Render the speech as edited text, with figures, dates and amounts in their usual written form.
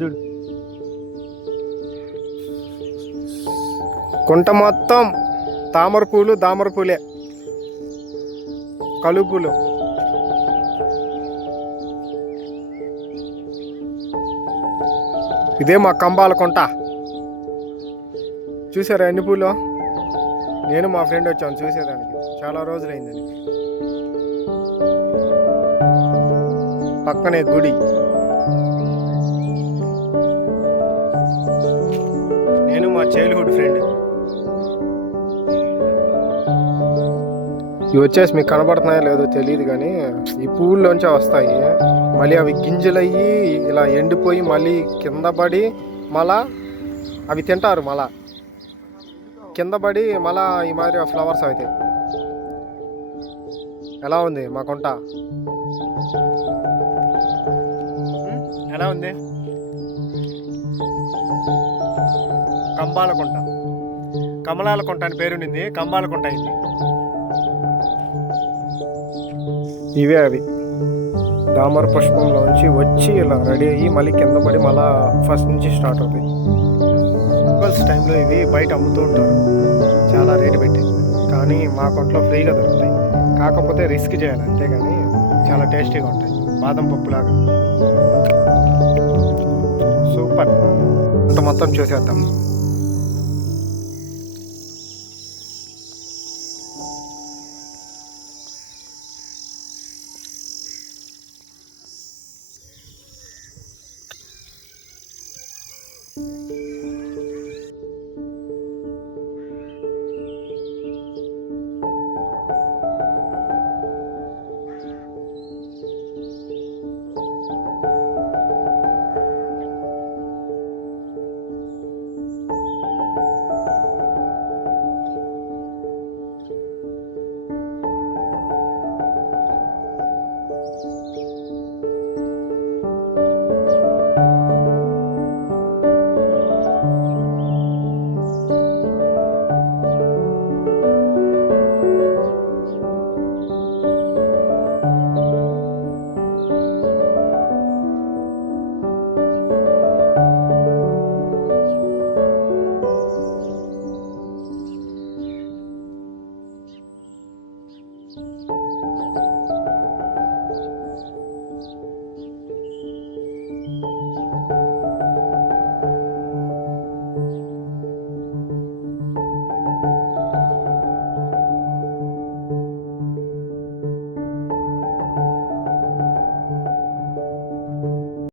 చూడు. కుంట మొత్తం తామర పూలే, కలువ పూలు. ఇదే మా కంబాల కుంట. చూసారా ఎన్ని పూలు? నేను మా ఫ్రెండ్ వచ్చాను చూసేదానికి, చాలా రోజులైందని. పక్కనే గుడి. నేను మా చైల్డ్హుడ్ ఫ్రెండ్. ఇవి వచ్చేసి మీకు కనబడుతున్నాయో లేదో తెలియదు కానీ ఈ పువ్వుల్లోంచే వస్తాయి. మళ్ళీ అవి గింజలయ్యి ఇలా ఎండిపోయి మళ్ళీ కింద పడి మళ్ళా అవి తింటారు. మళ్ళా కింద పడి మళ్ళా ఈ మాదిరి ఫ్లవర్స్ అవుతాయి. ఎలా ఉంది మా కుంట? ఎలా ఉంది? కంబాల కుంట, కమలాల కుంట అని పేరుండింది, కంబాల కుంట అయింది. ఇవే అవి దామర పుష్పంలోంచి వచ్చి ఇలా రెడీ అయ్యి మళ్ళీ కింద పడి మళ్ళా ఫస్ట్ నుంచి స్టార్ట్ అవుతాయి. ఫెస్టివల్స్ టైంలో ఇవి బయట అమ్ముతూ ఉంటారు చాలా రేటు పెట్టి, కానీ మా కొంట్లో ఫ్రీగా దొరుకుతాయి. కాకపోతే రిస్క్ చేయాలి అంతేగాని చాలా టేస్టీగా ఉంటాయి, బాదం పప్పులాగా. సూపర్. అంత మొత్తం చూసేద్దాం.